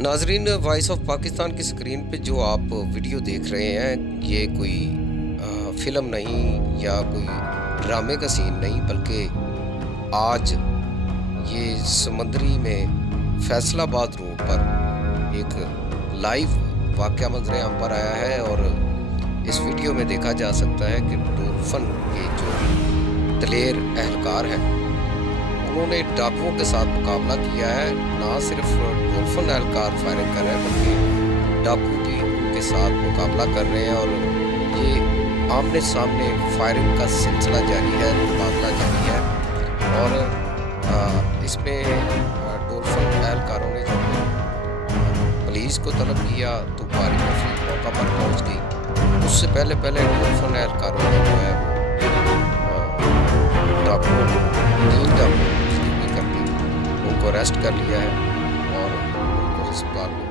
नाजरीन, voice of Pakistan की screen पे जो आप वीडियो देख रहे हैं, ये कोई फ़िल्म नहीं या कोई ड्रामे का सीन नहीं, बल्कि आज ये समंदरी में फैसलाबाद रोड पर एक लाइव वाक़या मंज़र-ए-आम पर आया है। और इस वीडियो में देखा जा सकता है कि डॉल्फिन के जो दलेर एहलकार हैं, उन्होंने डाकुओं के साथ मुकाबला किया है। ना सिर्फ डॉल्फिन एहलकार फायरिंग कर रहे हैं, बल्कि डाकू भी उनके साथ मुकाबला कर रहे हैं। और ये आमने-सामने फायरिंग का सिलसिला जारी है, मुकाबला जारी है। और इसमें डॉल्फिन एहलकारों ने जब पुलिस को तलब किया तो भारी तफरीक मौका पर पहुंच गई। उससे पहले डॉल्फिन एहलकारों ने जो है डाकुओं को 3 डाकुओं को करके उनको अरेस्ट कर लिया है और उनको अस्पताल में